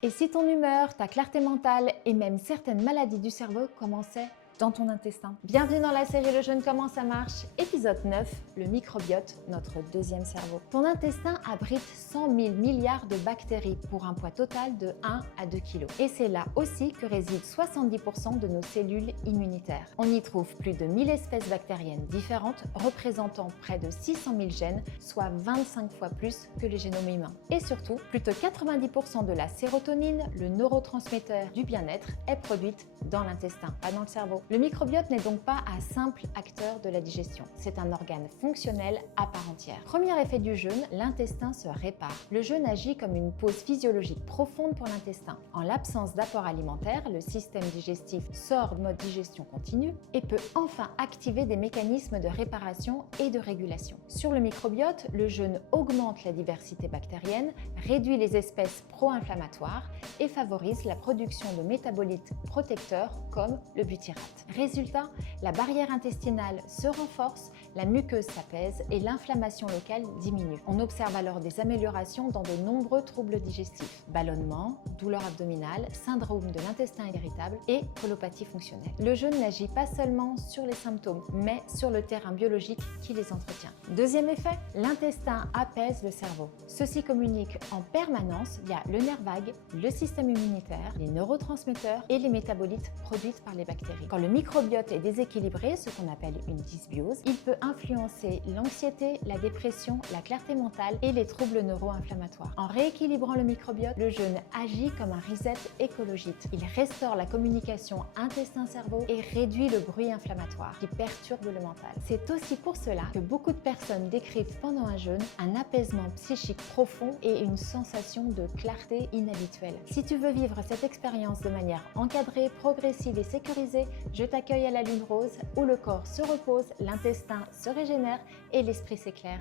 Et si ton humeur, ta clarté mentale et même certaines maladies du cerveau commençaient dans ton intestin? Bienvenue dans la série Le Jeûne, comment ça marche? Épisode 9, le microbiote, notre deuxième cerveau. Ton intestin abrite 100 000 milliards de bactéries pour un poids total de 1 à 2 kg. Et c'est là aussi que résident 70% de nos cellules immunitaires. On y trouve plus de 1000 espèces bactériennes différentes représentant près de 600 000 gènes, soit 25 fois plus que les génomes humains. Et surtout, plus de 90% de la sérotonine, le neurotransmetteur du bien-être, est produite dans l'intestin, pas dans le cerveau. Le microbiote n'est donc pas un simple acteur de la digestion, c'est un organe fonctionnel à part entière. Premier effet du jeûne, l'intestin se répare. Le jeûne agit comme une pause physiologique profonde pour l'intestin. En l'absence d'apport alimentaire, le système digestif sort de mode digestion continue et peut enfin activer des mécanismes de réparation et de régulation. Sur le microbiote, le jeûne augmente la diversité bactérienne, réduit les espèces pro-inflammatoires et favorise la production de métabolites protecteurs comme le butyrate. Résultat, la barrière intestinale se renforce, la muqueuse s'apaise et l'inflammation locale diminue. On observe alors des améliorations dans de nombreux troubles digestifs, ballonnement, douleur abdominale, syndrome de l'intestin irritable et colopathie fonctionnelle. Le jeûne n'agit pas seulement sur les symptômes, mais sur le terrain biologique qui les entretient. Deuxième effet, l'intestin apaise le cerveau. Ceux-ci communiquent en permanence via le nerf vague, le système immunitaire, les neurotransmetteurs et les métabolites produites par les bactéries. Quand le microbiote est déséquilibré, ce qu'on appelle une dysbiose, il peut influencer l'anxiété, la dépression, la clarté mentale et les troubles neuro-inflammatoires. En rééquilibrant le microbiote, le jeûne agit comme un reset écologique. Il restaure la communication intestin-cerveau et réduit le bruit inflammatoire qui perturbe le mental. C'est aussi pour cela que beaucoup de personnes décrivent pendant un jeûne un apaisement psychique profond et une sensation de clarté inhabituelle. Si tu veux vivre cette expérience de manière encadrée, progressive et sécurisée, je t'accueille à la lune rose où le corps se repose, l'intestin se régénère et l'esprit s'éclaire.